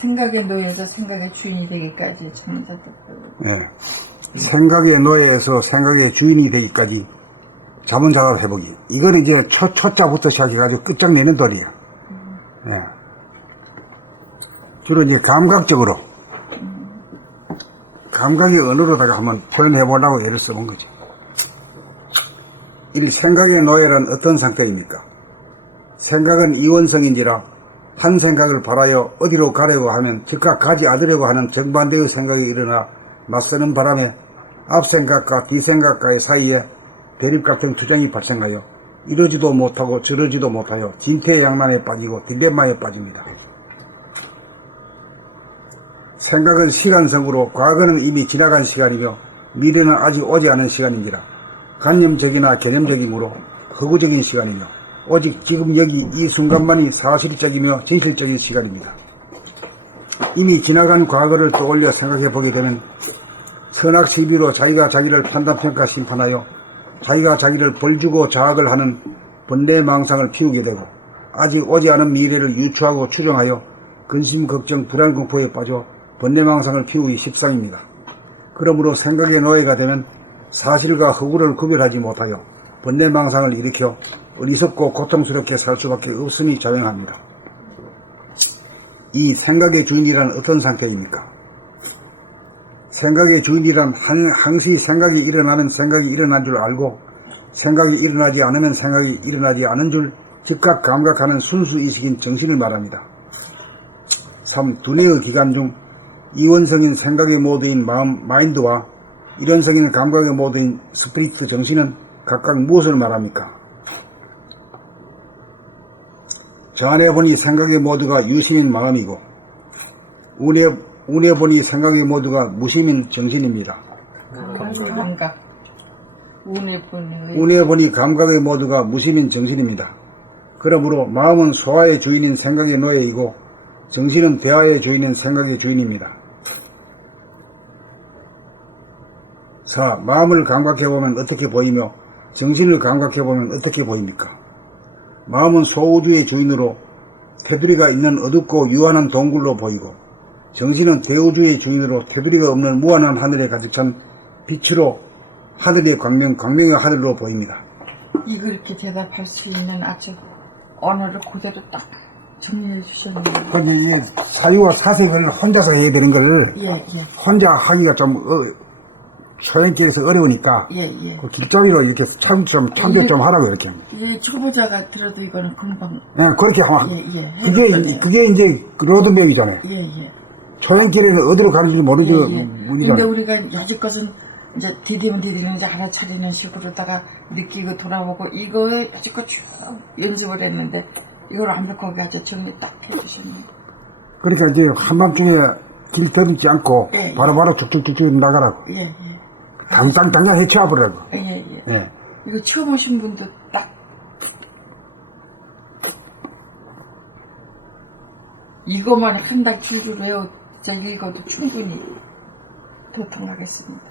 생각에 놓여서 생각의 주인이 되기까지 참는다. 예. 생각의 노예에서 생각의 주인이 되기까지 자문자답 해보기. 이거는 이제 초자부터 시작해가지고 끝장내는 돌이야. 예. 주로 이제 감각적으로, 감각의 언어로다가 한번 표현해보려고 애를 써본 거죠. 1. 생각의 노예란 어떤 상태입니까? 생각은 이원성인지라 한 생각을 바라여 어디로 가려고 하면 즉각 가지 않으려고 하는 정반대의 생각이 일어나 맞서는 바람에 앞생각과 뒤생각과의 사이에 대립 같은 투쟁이 발생하여 이러지도 못하고 저러지도 못하여 진퇴양난에 빠지고 딜레마에 빠집니다. 생각은 시간성으로 과거는 이미 지나간 시간이며 미래는 아직 오지 않은 시간인지라 관념적이나 개념적이므로 허구적인 시간이며 오직 지금 여기 이 순간만이 사실적이며 진실적인 시간입니다. 이미 지나간 과거를 떠올려 생각해 보게 되면 선악실비로 자기가 자기를 판단평가 심판하여 자기가 자기를 벌주고 자학을 하는 번뇌망상을 피우게 되고 아직 오지 않은 미래를 유추하고 추정하여 근심, 걱정, 불안, 공포에 빠져 번뇌망상을 피우기 십상입니다. 그러므로 생각의 노예가 되면 사실과 허구를 구별하지 못하여 번뇌망상을 일으켜 어리석고 고통스럽게 살 수밖에 없음이 자명합니다. 이 생각의 주인이란 어떤 상태입니까? 생각의 주인이란 항시 생각이 일어나면 생각이 일어난 줄 알고 생각이 일어나지 않으면 생각이 일어나지 않은 줄 즉각 감각하는 순수의식인 정신을 말합니다. 3. 두뇌의 기관 중 이원성인 생각의 모드인 마인드와 일원성인 감각의 모드인 스피리트 정신은 각각 무엇을 말합니까? 저 안에 보니 생각의 모두가 유심인 마음이고 운에 보니 생각의 모두가 무심인 정신입니다. 감각. 운에 보니 감각의 모두가 무심인 정신입니다. 그러므로 마음은 소화의 주인인 생각의 노예이고 정신은 대화의 주인인 생각의 주인입니다. 4. 마음을 감각해보면 어떻게 보이며 정신을 감각해보면 어떻게 보입니까? 마음은 소우주의 주인으로 테두리가 있는 어둡고 유한한 동굴로 보이고 정신은 대우주의 주인으로 테두리가 없는 무한한 하늘에 가득 찬 빛으로 하늘의 광명의 하늘로 보입니다. 이거 이렇게 대답할 수 있는 아주 언어를 그대로 딱 정리해 주셨네요. 거기 사유와 사색을 혼자서 해야 되는 걸 혼자 하기가 좀 소형길에서 어려우니까 그 길잡이로 이렇게 참조 좀 하라고 이렇게. 초보자가 들어도 이거는 금방. 그렇게 하면 그게 이제 로드맵이잖아요. 소형길에는 어디로 가는지 모르죠. 근데 우리가 여지껏은 이제 디디면 이제 알아차리는 식으로다가 느끼고 돌아보고 이거에 여지껏 쭉 연습을 했는데 이걸 완벽하게 아주 정리 딱 해주시네요. 그러니까 이제 한밤중에 길 더듬지 않고 바로바로 쭉쭉쭉쭉 나가라고. 당장 해치워버리라고. 이거 처음 오신 분도 딱 이것만 한 달 줄줄 외워 읽어도 충분히 도통하겠습니다.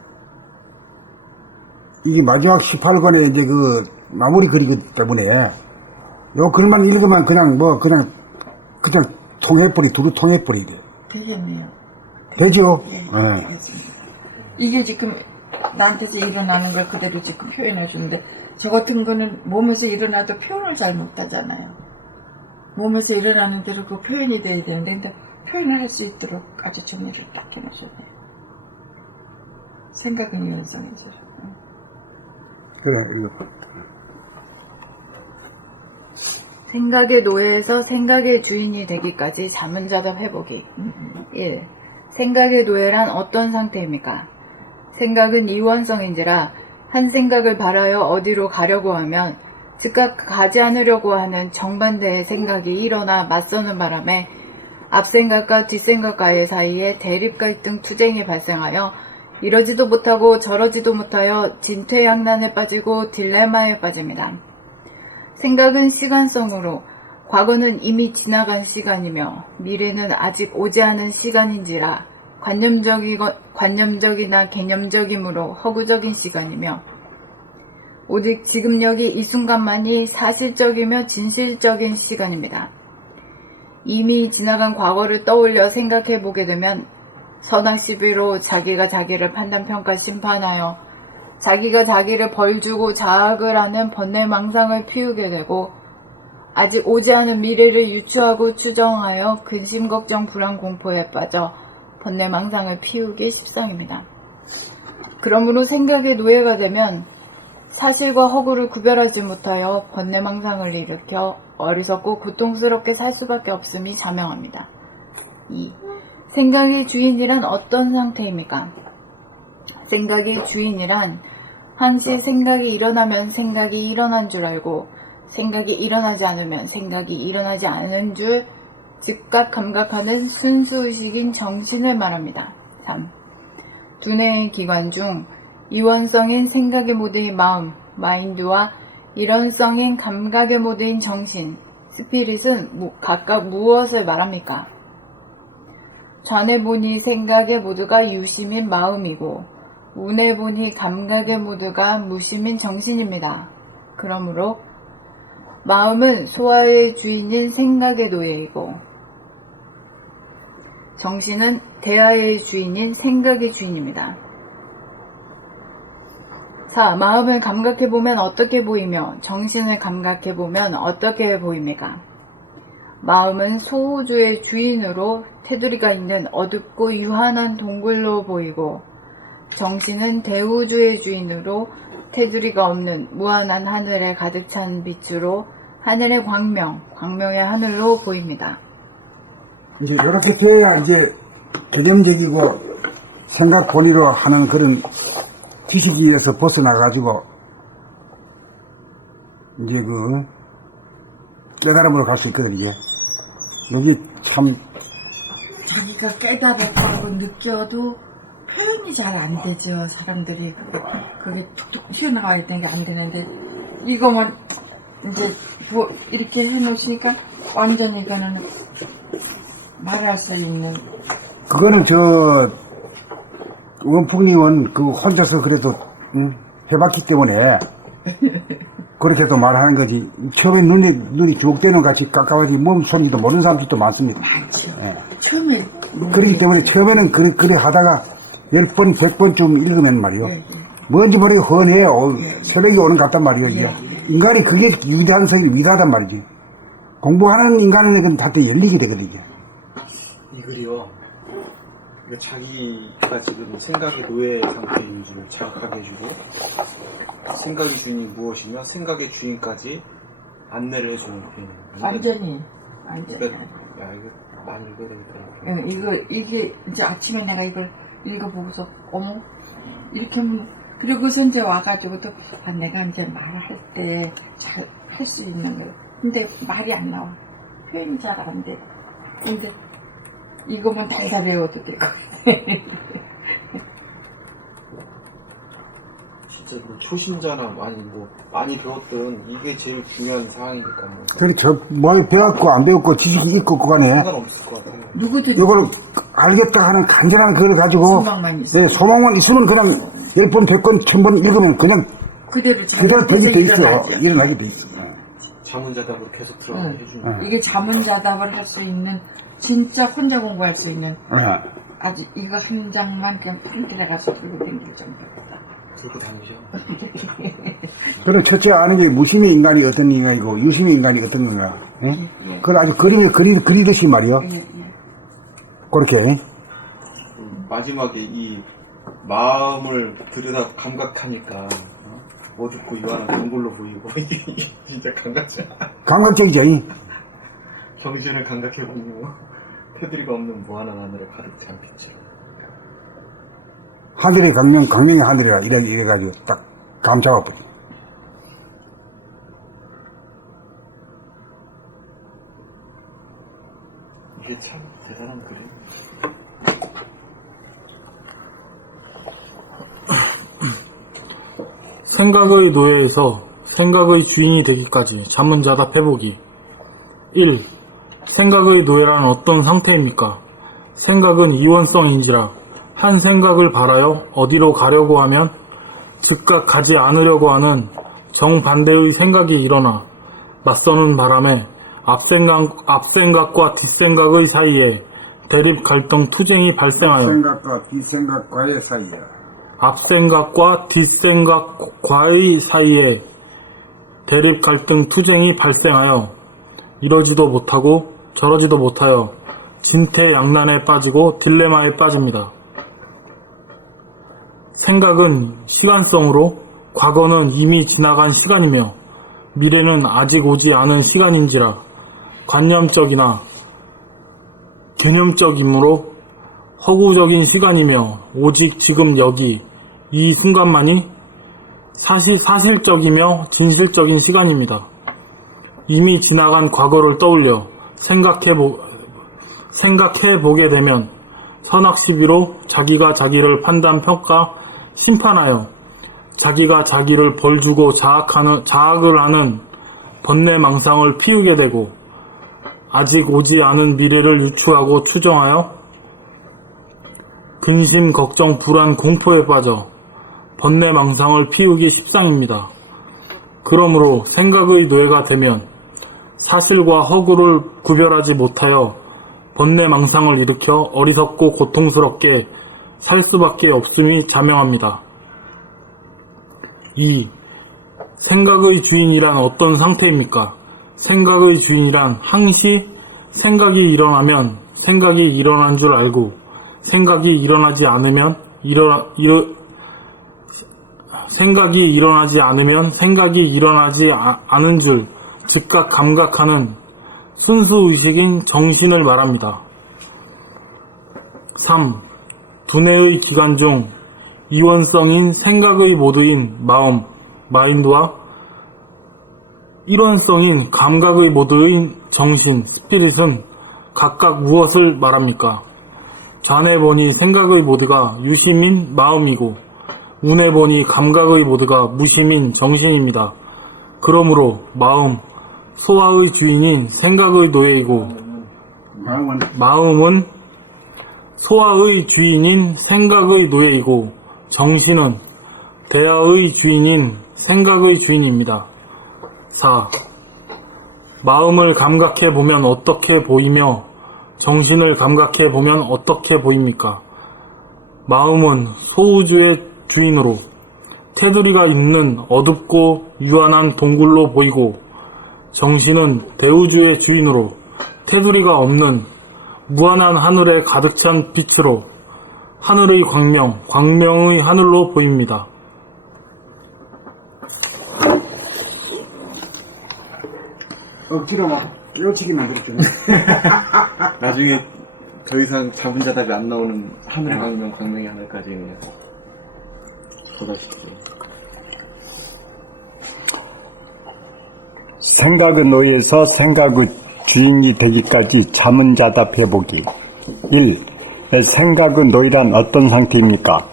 이게 마지막 18권에 이제 그 마무리 글이기 때문에 요 글만 읽으면 그냥 두루 통해버리게 돼. 되겠네요. 되죠? 되겠습니다. 이게 지금 나한테서 일어나는 걸 그대로 지금 표현해 주는데 저 같은 거는 몸에서 일어나도 표현을 잘 못하잖아요. 몸에서 일어나는 대로 그 표현이 돼야 되는데 근데 표현을 할 수 있도록 아주 정리를 딱 해놓으셨네요. 생각은 이원성이죠. 그래, 이거. 생각의 노예에서 생각의 주인이 되기까지 자문자답 해보기. 1. 생각의 노예란 어떤 상태입니까? 생각은 이원성인지라 한 생각을 바라여 어디로 가려고 하면 즉각 가지 않으려고 하는 정반대의 생각이 일어나 맞서는 바람에 앞생각과 뒷생각과의 사이에 대립 갈등 투쟁이 발생하여 이러지도 못하고 저러지도 못하여 진퇴양난에 빠지고 딜레마에 빠집니다. 생각은 시간성으로 과거는 이미 지나간 시간이며 미래는 아직 오지 않은 시간인지라 관념적이나 개념적이므로 허구적인 시간이며 오직 지금 여기 이 순간만이 사실적이며 진실적인 시간입니다. 이미 지나간 과거를 떠올려 생각해 보게 되면 선악 시비로 자기가 자기를 판단평가 심판하여 자기가 자기를 벌주고 자학을 하는 번뇌망상을 피우게 되고 아직 오지 않은 미래를 유추하고 추정하여 근심 걱정 불안 공포에 빠져 번뇌망상을 피우기 십상입니다. 그러므로 생각의 노예가 되면 사실과 허구를 구별하지 못하여 번뇌망상을 일으켜 어리석고 고통스럽게 살 수밖에 없음이 자명합니다. 2. 생각의 주인이란 어떤 상태입니까? 생각의 주인이란 항시 생각이 일어나면 생각이 일어난 줄 알고 생각이 일어나지 않으면 생각이 일어나지 않은 줄 즉각 감각하는 순수의식인 정신을 말합니다. 3. 두뇌의 기관 중 이원성인 생각의 모드인 마음, 마인드와 일원성인 감각의 모드인 정신, 스피릿은 각각 무엇을 말합니까? 좌뇌 보니 생각의 모두가 유심인 마음이고 우뇌 보니 감각의 모두가 무심인 정신입니다. 그러므로 마음은 소화의 주인인 생각의 노예이고 정신은 대하의 주인인 생각의 주인입니다. 4. 마음을 감각해보면 어떻게 보이며 정신을 감각해보면 어떻게 보입니까? 마음은 소호주의 주인으로 테두리가 있는 어둡고 유한한 동굴로 보이고 정신은 대우주의 주인으로 테두리가 없는 무한한 하늘에 가득 찬 빛으로 하늘의 광명의 하늘로 보입니다. 이제 이렇게 해야 이제 개념적이고 생각 본위로 하는 그런 뒤식기에서 벗어나가지고 이제 그 깨달음으로 갈 수 있거든. 이제 여기 참 자기가 깨달았다고 느껴도 표현이 잘 안 되죠. 사람들이 그게 툭툭 튀어나와야 되는 게 안 되는데 이거만 이제 뭐 이렇게 해놓으시니까 완전히 이거는 말할 수 있는. 그거는 저 원풍님은 그 혼자서 그래도 해봤기 때문에 그렇게도 말하는 거지. 처음에 눈이 주옥되는 같이 가까워지 몸 소리도 모르는 사람들도 많습니다. 많죠. 예. 처음에 그렇기 때문에 처음에는 그래 하다가 10번, 100번쯤 읽으면 말이요. 예, 예. 뭔지 모르게 훤해요. 예, 예. 새벽이 오는 것 같단 말이요. 이게. 예, 예. 인간이 그게 위대한 성이 위대하단 말이지. 공부하는 인간에게는 다 열리게 되거든요. 이 글이요. 그러니까 자기가 지금 생각의 노예 상태인지를 자각하게 해주고 생각의 주인이 무엇이며 생각의 주인까지 안내를 해주는 표현이에요. 완전히. 그러니까 야 이거 많이 읽어야 되겠더라고요. 예, 이게 이제 아침에 내가 이걸 읽어보고서 어머 이렇게 하면 그러고서 이제 와가지고 또 내가 이제 말할 때 잘 할 수 있는 거. 근데 말이 안 나와. 표현이 잘 안 돼. 근데 이거만 달달 외워도 되고. 진짜 뭐 초신자나 많이 배웠던 이게 제일 중요한 사항이니까 뭐 그렇죠. 뭐 배웠고 안 배웠고 지식이 있고 그간에 상관없을 것 같아요. 누구든지 이걸 알겠다 하는 간절한 그걸 가지고 소망만 있어. 네, 소망만 있으면 그냥 10번, 100번, 1000번 읽으면 그냥 그대로 되게 돼 있어. 일어나죠. 일어나게 돼 있어. 자문자답으로 계속 들어가게 해주는 응. 이게 자문자답을 할 수 있는 진짜 혼자 공부할 수 있는 네. 아주 이거 한 장만 그냥 탕 들어가서 들고 다닐 정도다. 들고 다니죠. 그럼 첫째 아는 게 무심의 인간이 어떤 인간이고 유심의 인간이 어떤 인간이야. 예? 예. 그걸 아주 그리듯이 말이요. 예, 예. 그렇게. 마지막에 이 마음을 들여다 감각하니까 어둡고 유한한 동굴로 보이고 이게 진짜 감각이야. 감각적이죠. 정신을 감각해보고 테두리가 없는 무한한 하늘에 가득 찬 빛으로. 하늘의 강명의 하늘이라 이래가지고 딱 감 잡아버려. 이게 참 대단한 글이에요. 생각의 노예에서 생각의 주인이 되기까지 자문자답해보기. 1. 생각의 노예란 어떤 상태입니까? 생각은 이원성인지라 한 생각을 바라여 어디로 가려고 하면 즉각 가지 않으려고 하는 정반대의 생각이 일어나 맞서는 바람에 앞생각과 뒷생각의 사이에 대립 갈등 투쟁이 발생하여 생각과 뒷생각과의 사이에 앞생각과 뒷생각과의 사이에 대립 갈등 투쟁이 발생하여 이러지도 못하고 저러지도 못하여 진퇴양난에 빠지고 딜레마에 빠집니다. 생각은 시간성으로 과거는 이미 지나간 시간이며 미래는 아직 오지 않은 시간인지라 관념적이나 개념적이므로 허구적인 시간이며 오직 지금 여기 이 순간만이 사실적이며 진실적인 시간입니다. 이미 지나간 과거를 떠올려 생각해보게 되면 선악시비로 자기가 자기를 판단, 평가, 심판하여 자기가 자기를 벌주고 자학을 하는 번뇌망상을 피우게 되고 아직 오지 않은 미래를 유추하고 추정하여 근심, 걱정, 불안, 공포에 빠져 번뇌망상을 피우기 십상입니다. 그러므로 생각의 노예가 되면 사실과 허구를 구별하지 못하여 번뇌망상을 일으켜 어리석고 고통스럽게 살 수밖에 없음이 자명합니다. 2. 생각의 주인이란 어떤 상태입니까? 생각의 주인이란 항시 생각이 일어나면 생각이 일어난 줄 알고 생각이 일어나지 않으면 생각이 일어나지 않은 줄 즉각 감각하는 순수의식인 정신을 말합니다. 3. 두뇌의 기관 중 이원성인 생각의 모드인 마음, 마인드와 일원성인 감각의 모드인 정신, 스피릿은 각각 무엇을 말합니까? 좌뇌 보니 생각의 모드가 유심인 마음이고 우뇌 보니 감각의 모드가 무심인 정신입니다. 그러므로 마음, 소화의 주인인 생각의 노예이고 마음은 소화의 주인인 생각의 노예이고 정신은 대화의 주인인 생각의 주인입니다. 4. 마음을 감각해 보면 어떻게 보이며 정신을 감각해 보면 어떻게 보입니까? 마음은 소우주의 주인으로 테두리가 있는 어둡고 유한한 동굴로 보이고 정신은 대우주의 주인으로 테두리가 없는 무한한 하늘에 가득 찬 빛으로 하늘의 광명, 광명의 하늘로 보입니다. 억지로 막 깨우치기만 그랬더니 나중에 더 이상 자문자답이 안 나오는 하늘의 광명, 광명의 하늘까지 그냥 보다시죠. 생각의 노예에서 생각의 주인이 되기까지 자문자답해보기. 1. 생각의 노예란 어떤 상태입니까?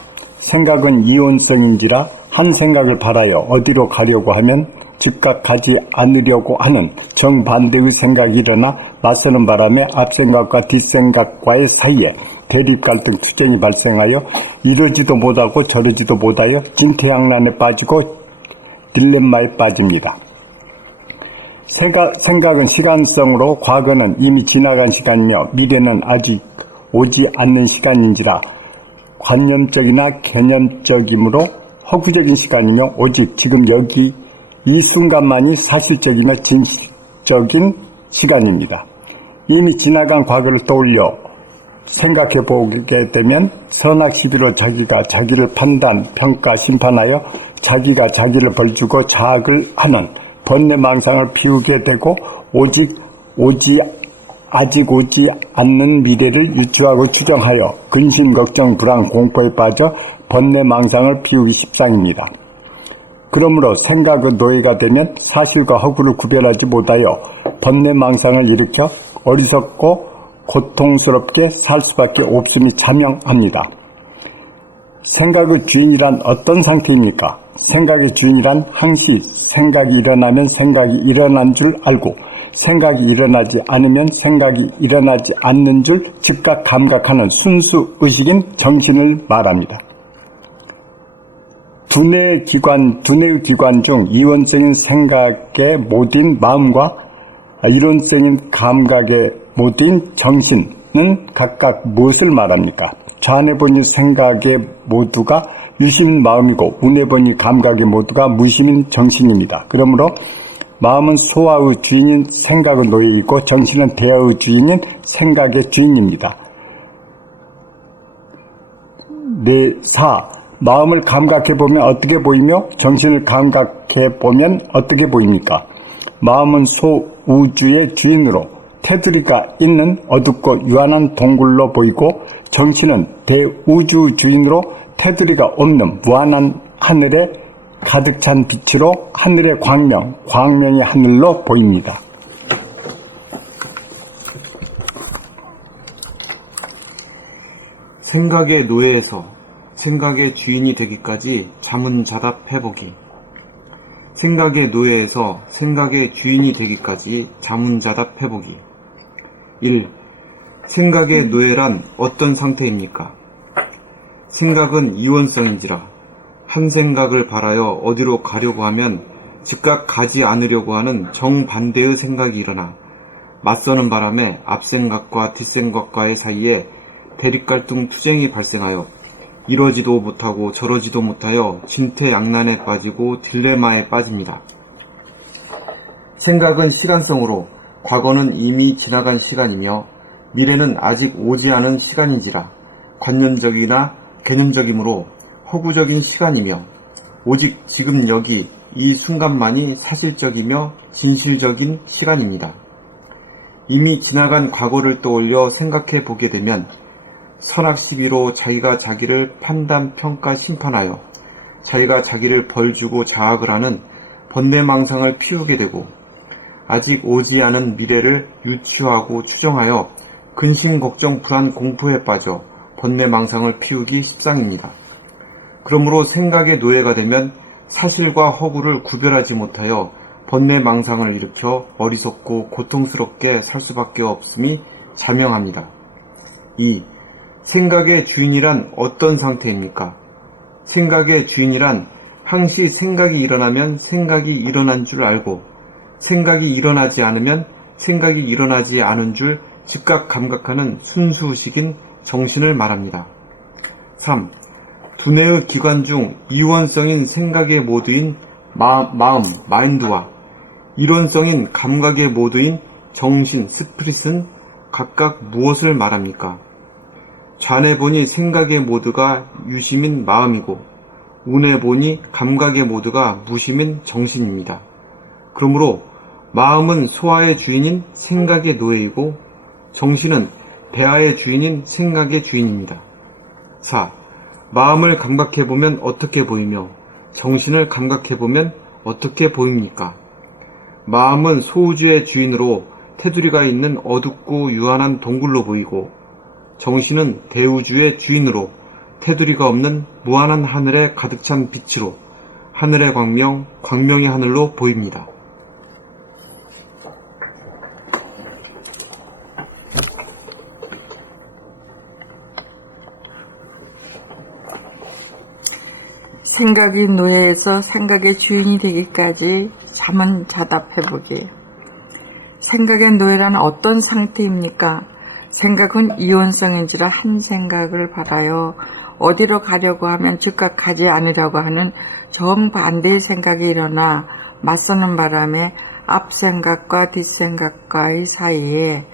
생각은 이원성인지라 한 생각을 바라여 어디로 가려고 하면 즉각 가지 않으려고 하는 정반대의 생각이 일어나 맞서는 바람에 앞생각과 뒷생각과의 사이에 대립 갈등 투쟁이 발생하여 이러지도 못하고 저러지도 못하여 진퇴양난에 빠지고 딜레마에 빠집니다. 생각은 시간성으로 과거는 이미 지나간 시간이며 미래는 아직 오지 않는 시간인지라 관념적이나 개념적이므로 허구적인 시간이며 오직 지금 여기 이 순간만이 사실적이며 진실적인 시간입니다. 이미 지나간 과거를 떠올려 생각해 보게 되면 선악시비로 자기가 자기를 판단, 평가, 심판하여 자기가 자기를 벌주고 자학을 하는 번뇌망상을 피우게 되고 아직 오지 않는 미래를 유추하고 추정하여 근심, 걱정, 불안, 공포에 빠져 번뇌망상을 피우기 십상입니다. 그러므로 생각의 노예가 되면 사실과 허구를 구별하지 못하여 번뇌망상을 일으켜 어리석고 고통스럽게 살 수밖에 없음이 자명합니다. 생각의 주인이란 어떤 상태입니까? 생각의 주인이란 항시 생각이 일어나면 생각이 일어난 줄 알고 생각이 일어나지 않으면 생각이 일어나지 않는 줄 즉각 감각하는 순수 의식인 정신을 말합니다. 두뇌의 기관 중 이원적인 생각의 모든 마음과 이론적인 감각의 모두인 정신은 각각 무엇을 말합니까? 좌뇌 본이 생각의 모두가 유심인 마음이고 우뇌 본이 감각의 모두가 무심인 정신입니다. 그러므로 마음은 소화의 주인인 생각의 노예이고 정신은 대화의 주인인 생각의 주인입니다. 4. 마음을 감각해보면 어떻게 보이며 정신을 감각해보면 어떻게 보입니까? 마음은 소우주의 주인으로 테두리가 있는 어둡고 유한한 동굴로 보이고 정신은 대우주 주인으로 테두리가 없는 무한한 하늘에 가득 찬 빛으로 하늘의 광명이 하늘로 보입니다. 생각의 노예에서 생각의 주인이 되기까지 자문자답해보기. 생각의 노예에서 생각의 주인이 되기까지 자문자답해보기. 1. 생각의 노예란 어떤 상태입니까? 생각은 이원성인지라 한 생각을 바라여 어디로 가려고 하면 즉각 가지 않으려고 하는 정반대의 생각이 일어나 맞서는 바람에 앞생각과 뒷생각과의 사이에 대립갈등 투쟁이 발생하여 이러지도 못하고 저러지도 못하여 진퇴양난에 빠지고 딜레마에 빠집니다. 생각은 시간성으로 과거는 이미 지나간 시간이며 미래는 아직 오지 않은 시간인지라 관념적이나 개념적이므로 허구적인 시간이며 오직 지금 여기 이 순간만이 사실적이며 진실적인 시간입니다. 이미 지나간 과거를 떠올려 생각해 보게 되면 선악시비로 자기가 자기를 판단, 평가, 심판하여 자기가 자기를 벌주고 자학을 하는 번뇌망상을 피우게 되고 아직 오지 않은 미래를 유추하고 추정하여 근심, 걱정, 불안, 공포에 빠져 번뇌망상을 피우기 십상입니다. 그러므로 생각의 노예가 되면 사실과 허구를 구별하지 못하여 번뇌망상을 일으켜 어리석고 고통스럽게 살 수밖에 없음이 자명합니다. 2. 생각의 주인이란 어떤 상태입니까? 생각의 주인이란 항시 생각이 일어나면 생각이 일어난 줄 알고 생각이 일어나지 않으면 생각이 일어나지 않은 줄 즉각 감각하는 순수의식인 정신을 말합니다. 3. 두뇌의 기관 중 이원성인 생각의 모두인 마음, 마인드와 이론성인 감각의 모두인 정신, 스피릿은 각각 무엇을 말합니까? 좌뇌 본이 생각의 모두가 유심인 마음이고 우뇌 본이 감각의 모두가 무심인 정신입니다. 그러므로 마음은 소화의 주인인 생각의 노예이고 정신은 배아의 주인인 생각의 주인입니다. 4. 마음을 감각해보면 어떻게 보이며 정신을 감각해보면 어떻게 보입니까? 마음은 소우주의 주인으로 테두리가 있는 어둡고 유한한 동굴로 보이고 정신은 대우주의 주인으로 테두리가 없는 무한한 하늘에 가득 찬 빛으로 하늘의 광명의 하늘로 보입니다. 생각이 노예에서 생각의 주인이 되기까지 자문자답해보기. 생각의 노예란 어떤 상태입니까? 생각은 이원성인지라 한 생각을 받아요. 어디로 가려고 하면 즉각 가지 않으려고 하는 정반대의 생각이 일어나 맞서는 바람에 앞생각과 뒷생각과의 사이에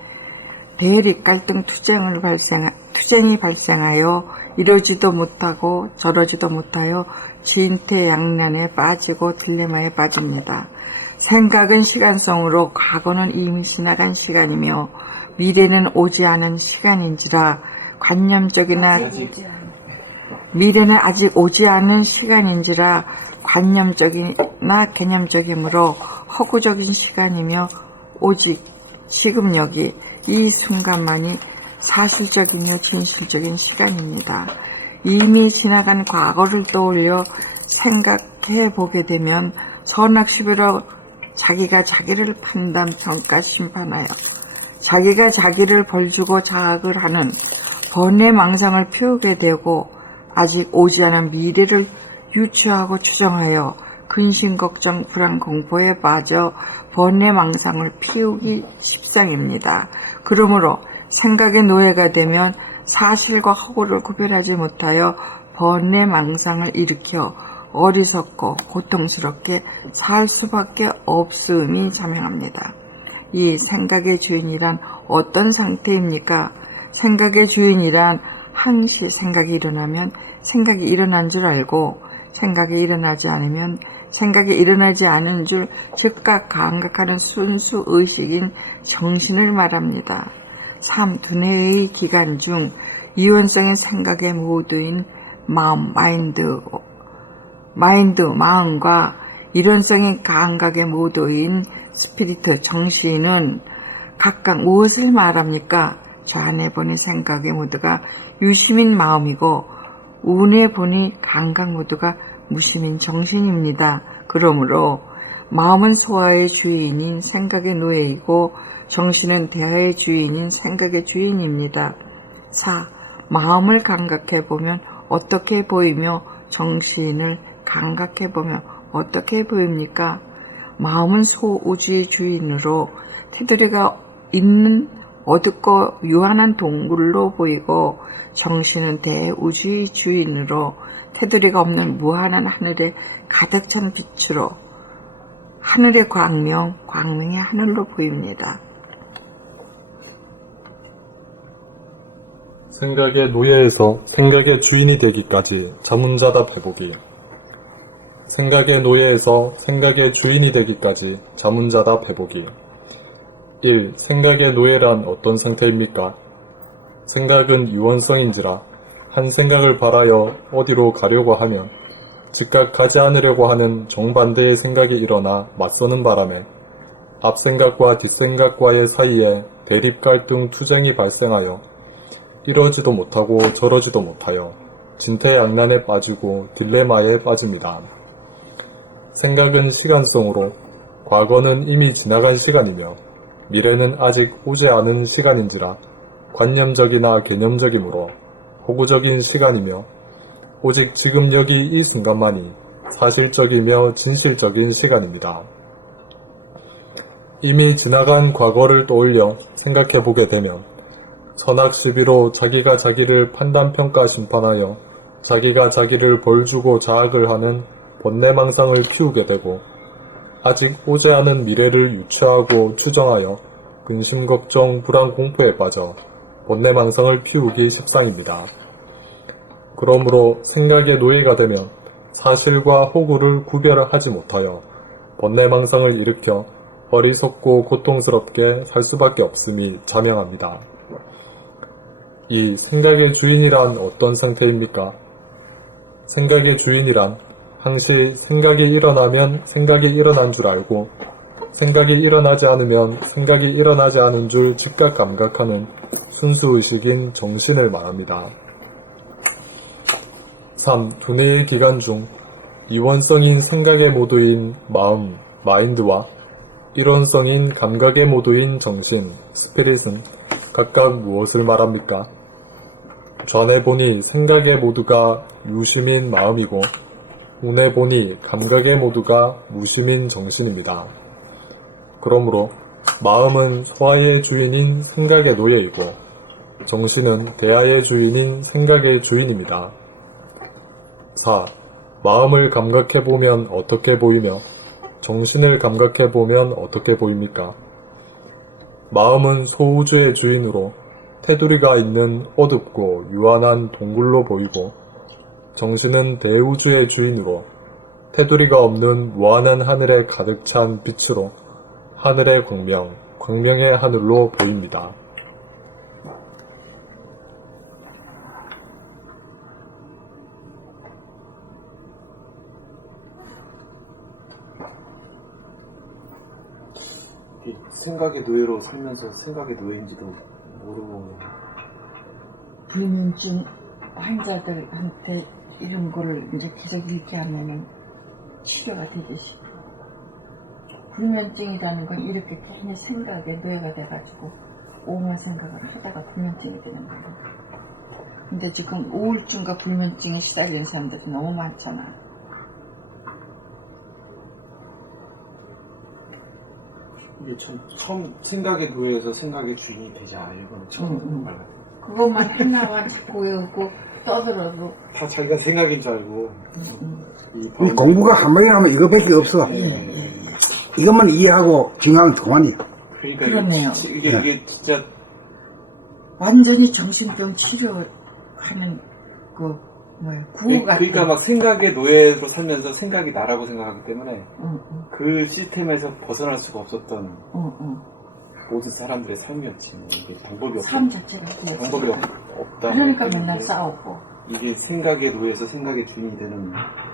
대립, 갈등, 투쟁이 발생하여 이러지도 못하고 저러지도 못하여 진퇴양난에 빠지고 딜레마에 빠집니다. 생각은 시간성으로 과거는 이미 지나간 시간이며 미래는 오지 않은 시간인지라 관념적이나 미래는 아직 오지 않은 시간인지라 관념적이나 개념적이므로 허구적인 시간이며 오직 지금 여기 이 순간만이 사실적이며 진실적인 시간입니다. 이미 지나간 과거를 떠올려 생각해 보게 되면 선악시비로 자기가 자기를 판단, 평가, 심판하여 자기가 자기를 벌주고 자학을 하는 번뇌망상을 피우게 되고 아직 오지 않은 미래를 유추하고 추정하여 근심, 걱정, 불안, 공포에 빠져 번뇌, 망상을 피우기 십상입니다. 그러므로 생각의 노예가 되면 사실과 허구를 구별하지 못하여 번뇌, 망상을 일으켜 어리석고 고통스럽게 살 수밖에 없음이 자명합니다. 이 생각의 주인이란 어떤 상태입니까? 생각의 주인이란 항시 생각이 일어나면 생각이 일어난 줄 알고 생각이 일어나지 않으면 생각이 일어나지 않은 줄 즉각 감각하는 순수 의식인 정신을 말합니다. 삶 두뇌의 기관 중 이원성의 생각의 모두인 마음, 마음과 이론성인 감각의 모두인 스피리트, 정신은 각각 무엇을 말합니까? 좌뇌 보니 생각의 모두가 유심인 마음이고 우뇌 보니 감각 모두가 무심인 정신입니다. 그러므로 마음은 소화의 주인인 생각의 노예이고 정신은 대화의 주인인 생각의 주인입니다. 4. 마음을 감각해보면 어떻게 보이며 정신을 감각해보면 어떻게 보입니까? 마음은 소우주의 주인으로 테두리가 있는 어둡고 유한한 동굴로 보이고 정신은 대우주의 주인으로 테두리가 없는 무한한 하늘에 가득 찬 빛으로 하늘의 광명의 하늘로 보입니다. 생각의 노예에서 생각의 주인이 되기까지 자문자답 해보기. 생각의 노예에서 생각의 주인이 되기까지 자문자답 해보기. 1. 생각의 노예란 어떤 상태입니까? 생각은 유언성인지라 한 생각을 바라여 어디로 가려고 하면 즉각 가지 않으려고 하는 정반대의 생각이 일어나 맞서는 바람에 앞생각과 뒷생각과의 사이에 대립 갈등 투쟁이 발생하여 이러지도 못하고 저러지도 못하여 진퇴양난에 빠지고 딜레마에 빠집니다. 생각은 시간성으로 과거는 이미 지나간 시간이며 미래는 아직 오지 않은 시간인지라 관념적이나 개념적이므로 호구적인 시간이며 오직 지금 여기 이 순간만이 사실적이며 진실적인 시간입니다. 이미 지나간 과거를 떠올려 생각해보게 되면 선악시비로 자기가 자기를 판단평가 심판하여 자기가 자기를 벌주고 자학을 하는 번뇌망상을 피우게 되고 아직 오지 않은 미래를 유추하고 추정하여 근심, 걱정, 불안, 공포에 빠져 번뇌망상을 피우기 십상입니다. 그러므로 생각의 노예가 되면 사실과 호구를 구별하지 못하여 번뇌망상을 일으켜 어리석고 고통스럽게 살 수밖에 없음이 자명합니다. 이 생각의 주인이란 어떤 상태입니까? 생각의 주인이란 항시 생각이 일어나면 생각이 일어난 줄 알고 생각이 일어나지 않으면 생각이 일어나지 않은 줄 즉각 감각하는 순수의식인 정신을 말합니다. 3. 두뇌의 기관 중 이원성인 생각의 모두인 마음, 마인드와 일원성인 감각의 모두인 정신, 스피릿은 각각 무엇을 말합니까? 좌뇌 보니 생각의 모두가 유심인 마음이고 우뇌 보니 감각의 모두가 무심인 정신입니다. 그러므로 마음은 소화의 주인인 생각의 노예이고 정신은 대하의 주인인 생각의 주인입니다. 4. 마음을 감각해보면 어떻게 보이며 정신을 감각해보면 어떻게 보입니까? 마음은 소우주의 주인으로 테두리가 있는 어둡고 유한한 동굴로 보이고 정신은 대우주의 주인으로 테두리가 없는 무한한 하늘에 가득 찬 빛으로 하늘의 광명의 하늘로 보입니다. 생각의 노예로 살면서 생각의 노예인지도 모르고 불면증 환자들한테 이런 거를 이제 계속 읽게 하면은 치료가 되기 쉽고 불면증이라는 건 이렇게 괜히 생각에 노예가 돼가지고 오만 생각을 하다가 불면증이 되는 거예요. 근데 지금 우울증과 불면증에 시달리는 사람들이 너무 많잖아. 이게 처음 생각의 노예에서 생각의 주인이 되자 이거는 처음 말 같아요. 그것만 하나만 자꾸 외우고 떠들어도 다 자기가 생각인 줄 알고 이 공부가 한 번이나 하면 이거밖에 없어. 이것만 이해하고 징하면 그만이야. 그러니까 그렇네요. 이게 진짜 완전히 정신병 치료하는 그 뭐야 구호 같은. 그러니까 막 생각의 노예로 살면서 생각이 나라고 생각하기 때문에 응, 그 시스템에서 벗어날 수가 없었던 응. 모든 사람들의 삶이었지. 뭐 이게 방법이 없다. 삶 자체가 방법이 그랬으니까. 없다. 그러니까 뭐 맨날 이게 싸우고. 이게 생각의 노예에서 생각의 주인이 되는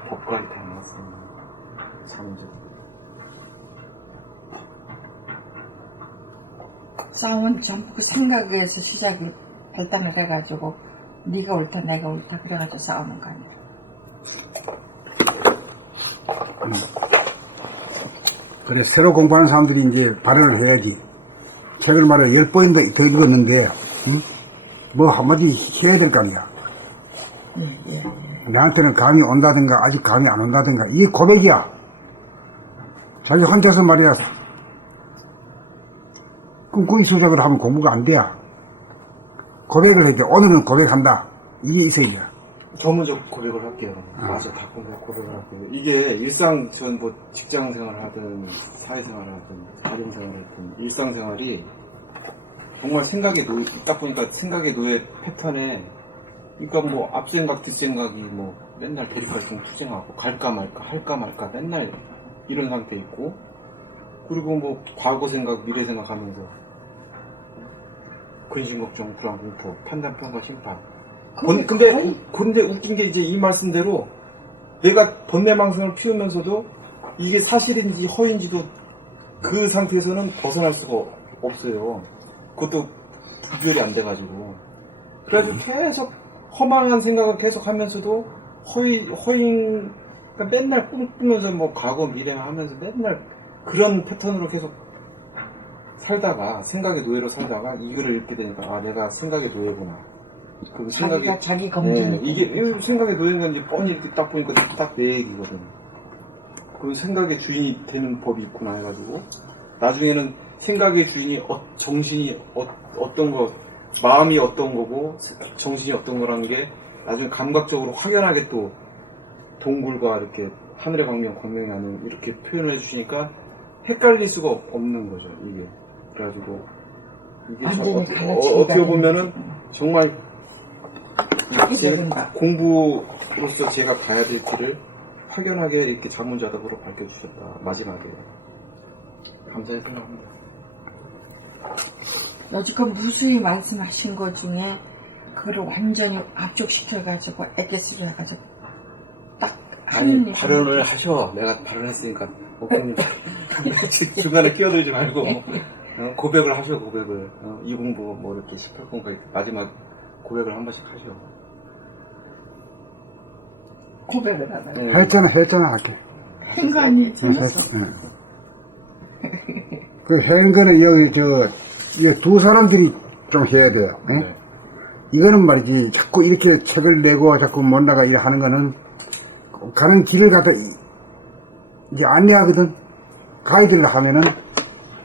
법까지 다 나왔어요. 참 싸움은 전부 그 생각에서 시작이 발단을 해가지고 네가 옳다 내가 옳다 그래가지고 싸우는 거 아니야. 그래 새로 공부하는 사람들이 이제 발언을 해야지. 책을 말해 10번인도 더 읽었는데 뭐 한마디 해야 될 거 아니야. 예. 나한테는 감이 온다든가 아직 감이 안 온다든가 이게 고백이야. 자기 혼자서 말이야 꿈꾸기 수작을 하면 공부가 안 돼. 고백을 해야 돼. 오늘은 고백한다. 이게 있어야 돼. 저 먼저 고백을 할게요. 맞아, 다 고백을 할게요. 이게 일상, 전 뭐 직장 생활을 하든, 사회생활을 하든, 가정생활을 하든, 일상생활이 정말 생각의 노예, 딱 보니까 생각의 노예 패턴에, 그러니까 뭐 앞생각, 뒷생각이 뭐 맨날 대립할중 투쟁하고, 갈까 말까, 할까 말까, 맨날 이런 상태에 있고, 그리고 뭐 과거 생각, 미래 생각하면서, 근심, 걱정, 불안, 공포, 판단, 평가, 심판. 근데 웃긴 게 이제 이 말씀대로 내가 번뇌망상을 피우면서도 이게 사실인지 허위인지도 그 상태에서는 벗어날 수가 없어요. 그것도 구별이 안 돼가지고. 그래가지고 계속 허망한 생각을 계속 하면서도 허인, 그러니까 맨날 꿈꾸면서 뭐 과거, 미래 하면서 맨날 그런 패턴으로 계속 살다가 생각의 노예로 살다가 이 글을 읽게 되니까 아 내가 생각의 노예구나. 그 자기가 자기 검증이 이게 생각의 노예인가 이제 뻔히 이렇게 딱 보니까 딱 내 얘기거든. 그 생각의 주인이 되는 법이 있구나 해가지고 나중에는 생각의 주인이 정신이 어떤 거 마음이 어떤 거고 정신이 어떤 거라는 게 나중에 감각적으로 확연하게 또 동굴과 이렇게 하늘의 광명 광명이 아닌 이렇게 표현을 해주시니까 헷갈릴 수가 없는 거죠 이게. 그래가지고 이게 완전히 갈라치기가 어떻게 보면은 정말 제 된다. 공부로서 제가 가야 될 길을 확연하게 이렇게 자문자답으로 밝혀주셨다. 마지막에 감사히 생각합니다. 여지껏 무수히 말씀하신 것 중에 그거를 완전히 압축시켜가지고 에게스를 해가지고 딱 아니 하느님 발언을 하셔. 내가 발언했으니까 그럼 중간에 끼어들지 말고 고백을 하셔. 고백을 이 공부 뭐 이렇게 18공까지 마지막 고백을 한 번씩 하셔. 고백을 하다가 했잖아 할게. 한거 아니지 재밌어. 그 해는 거는 여기 두 사람들이 좀 해야 돼요. 예? 네. 이거는 말이지 자꾸 이렇게 책을 내고 자꾸 뭔가가 이래 하는 거는 가는 길을 가다 이제 안내하거든. 가이드를 하면은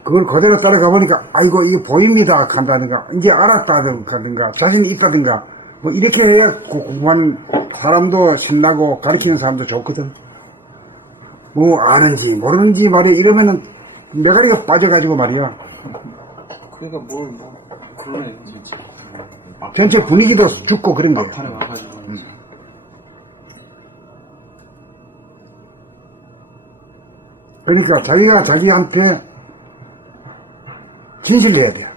그걸 그대로 따라가 보니까 아이고 이게 보입니다 한다든가 이제 알았다든가 자신이 있다든가 뭐 이렇게 해야 공부한 사람도 신나고 가르치는 사람도 좋거든. 뭐 아는지 모르는지 말이야 이러면은 메가리가 빠져가지고 말이야 그러니까 그러네 진짜. 전체 분위기도 죽고 그런 거야. 막판에 와가지고. 그러니까 자기가 자기한테 진실을 해야 돼요.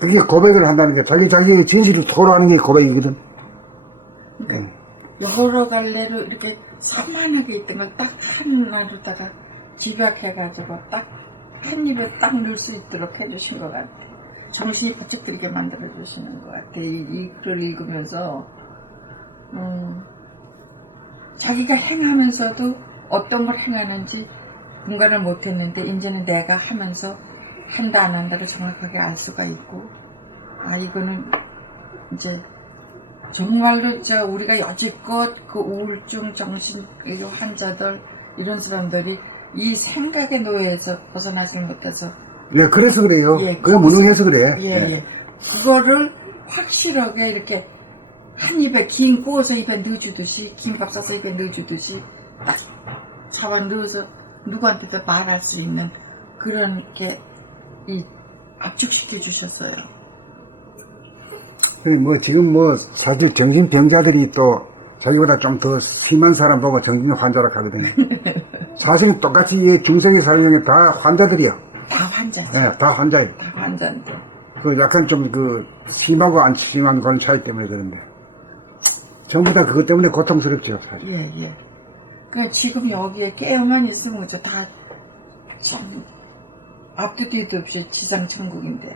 그게 고백을 한다는 게 자기의 진실을 토로하는 게 고백이거든. 여러 갈래로 이렇게 산만하게 있던 걸 딱 하나로다가 집약해가지고 딱 한 입에 딱 넣을 수 있도록 해주신 것 같아. 정신이 바짝 들게 만들어 주시는 것 같아. 이 글을 읽으면서 자기가 행하면서도 어떤 걸 행하는지 분간을 못했는데 이제는 내가 하면서 한다 안 한다를 정확하게 알 수가 있고 아 이거는 이제 정말로 우리가 여지껏 그 우울증 정신 환자들 이런 사람들이 이 생각의 노예에서 벗어나지 못해서 네, 그래서 그래요. 예, 그게 무능해서 그래. 예, 네. 예. 그거를 확실하게 이렇게 한 입에 김 구워서 입에 넣어주듯이 김밥 싸서 입에 넣어주듯이 딱 잡아 넣어서 누구한테도 말할 수 있는 그런 게 이 압축시켜 주셨어요. 뭐 지금 뭐 사실 정신병자들이 또 자기보다 좀 더 심한 사람 보고 정신 환자라 하거든요. 사실은 똑같이 이 중성의 사람 중에 다 환자들이야. 다 환자지. 네, 다 환자예요. 다 환자인데. 그 약간 좀 그 심하고 안 심한 그런 차이 때문에 그런데 전부 다 그것 때문에 고통스럽죠, 사실. 예, 예. 그 지금 여기에 깨어만 있으면 저 다 참 앞도 뒤도 없이 지상 천국인데.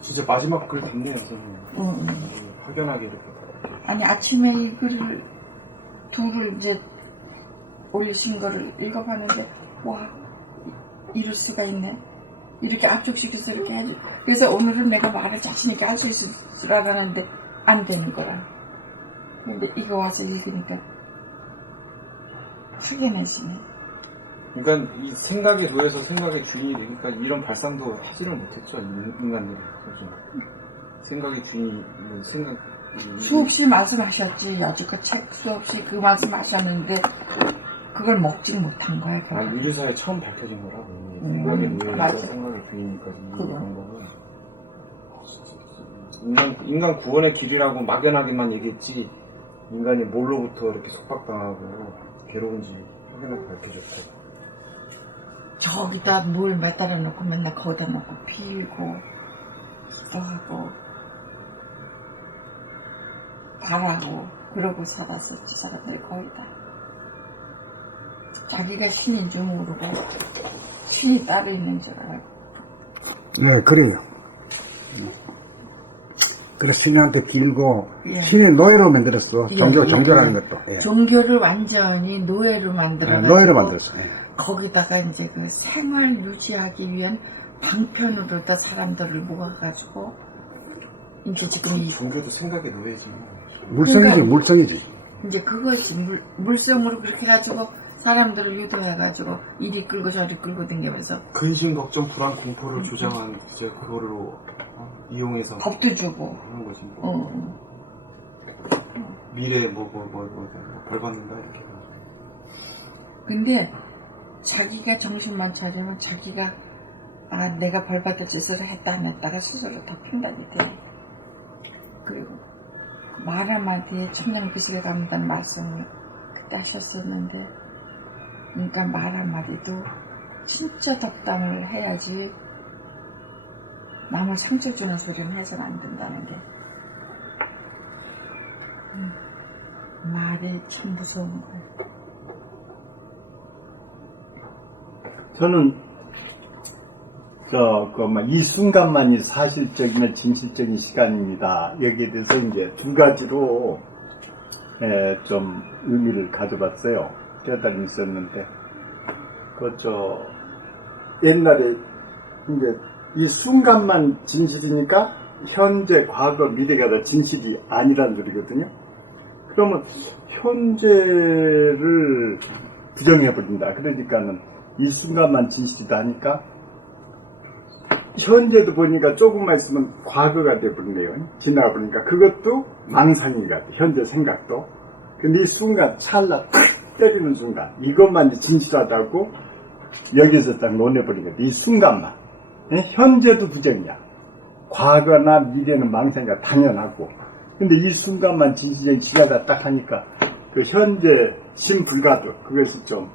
진짜 마지막 글 듣네요, 선생님. 확연하게 이렇게. 아니 아침에 이 글을 둘을 이제 올리신 거를 읽어봤는데 와 이럴 수가 있네. 이렇게 압축시켜서 이렇게 하지. 그래서 오늘은 내가 말을 자신 있게 할 수 있을 줄 알았는데 안 되는 거라. 근데 이거 와서 읽으니까 확연해지네. 그러니까 이 생각에 놓여서 생각의 주인이 되니까 이런 발상도 하지를 못했죠, 인간들이. 그죠? 생각의 주인이 생각. 수없이 말씀하셨지. 여지껏 책 수없이 그 말씀하셨는데 그걸 먹지 못한 거야. 아, 인류사에 처음 밝혀진 거라고. 생각의 노예에서 맞아. 생각의 주인까지 그거. 그런 거는. 인간 구원의 길이라고 막연하게만 얘기했지, 인간이 뭘로부터 이렇게 속박당하고 괴로운지 확연하게 밝혀졌고. 저기다 뭘 매달아 놓고 맨날 거기다 놓고 비우고 기도하고 바라고 그러고 살았었지. 사람들이 거의 다 자기가 신인 줄 모르고 신이 따로 있는 줄 알고. 네, 그래요. 그래서 신한테 빌고 예. 신의 노예로 만들었어. 예, 종교라는 예. 것도. 예. 종교를 완전히 노예로 만들어 네, 노예로 만들었어. 예. 거기다가 이제 그 생활 유지하기 위한 방편으로 다 사람들을 모아가지고 이제 지금 이 종교도 생각의 노예지. 물성이지, 그러니까- 물성이지. 이제 그거지 물성으로 그렇게 해가지고 사람들을 유도해가지고 이리 끌고 저리 끌고 다니면서 근심, 걱정, 불안, 공포를 조장한 이제 그거로 이용해서 겁도 주고. 하는 거지. 미래 벌 받는다 이렇게. 근데 자기가 정신만 차리면 자기가 아 내가 벌 받을 짓을 했다 안 했다가 스스로 다 판단이 돼. 그리고 말 한마디에 천년기술에 간다는 말씀을 그때 하셨었는데, 그러니까 말 한마디도 진짜 덕담을 해야지 남을 상처 주는 소리는 해서는 안 된다는 게 말이 참 무서운 거예요. 저는 이 순간만이 사실적이며 진실적인 시간입니다. 여기에 대해서 이제 두 가지로 좀 의미를 가져봤어요. 깨달음이 있었는데, 옛날에 이제 이 순간만 진실이니까 현재, 과거, 미래가 다 진실이 아니라는 소리거든요. 그러면 현재를 부정해버린다. 그러니까는 이 순간만 진실이다 하니까 현재도 보니까 조금만 있으면 과거가 돼버리네요. 지나가 버리니까 그것도 망상인 것 같아요. 현재 생각도. 근데 이 순간 찰나 탁 때리는 순간 이것만 진실하다고 여기서 딱 논해버리거든. 이 순간만. 현재도 부정이야. 과거나 미래는 망상이가 당연하고. 근데 이 순간만 진실적인 지하다 딱 하니까 그 현재 심불가도 그것이 좀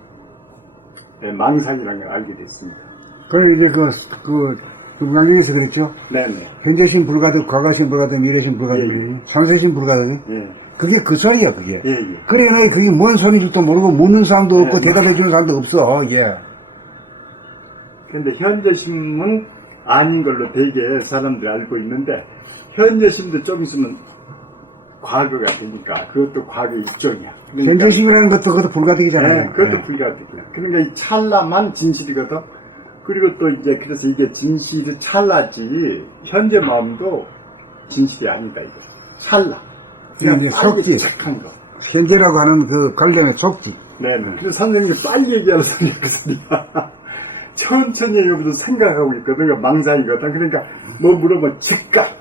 망상이라는 걸 알게 됐습니다. 그럼 이제 강령에서 그랬죠. 네네. 현재신 불가득, 과거신 불가득, 미래신 불가득, 예. 상세신 불가득. 예. 그게 그 소리야, 그게. 예. 그래, 그게 뭔 소리인지도 모르고 묻는 사람도 없고 예. 대답해주는 사람도 없어. 예. 근데 현재심은 아닌 걸로 되게 사람들이 알고 있는데, 현재심도 좀 있으면 과거가 되니까 그것도 과거의 일종이야. 그러니까, 현재심이라는 것도 그것도 불가득이잖아요. 네, 그것도 예. 불가득이야. 그러니까 이 찰나만 진실이거든. 그리고 또 이제 그래서 이게 진실이 찰나지 현재 마음도 진실이 아니다 이거. 찰나. 그냥 그냥 이제 속지. 착한 거. 현재라고 하는 그 관념의 속지. 네네. 그래서 선생님이 빨리 얘기하는 소리야 그 소리야. 천천히 얘기하면서 생각하고 있거든. 그러니까 망상이거든. 그러니까 뭐 물어보면 즉각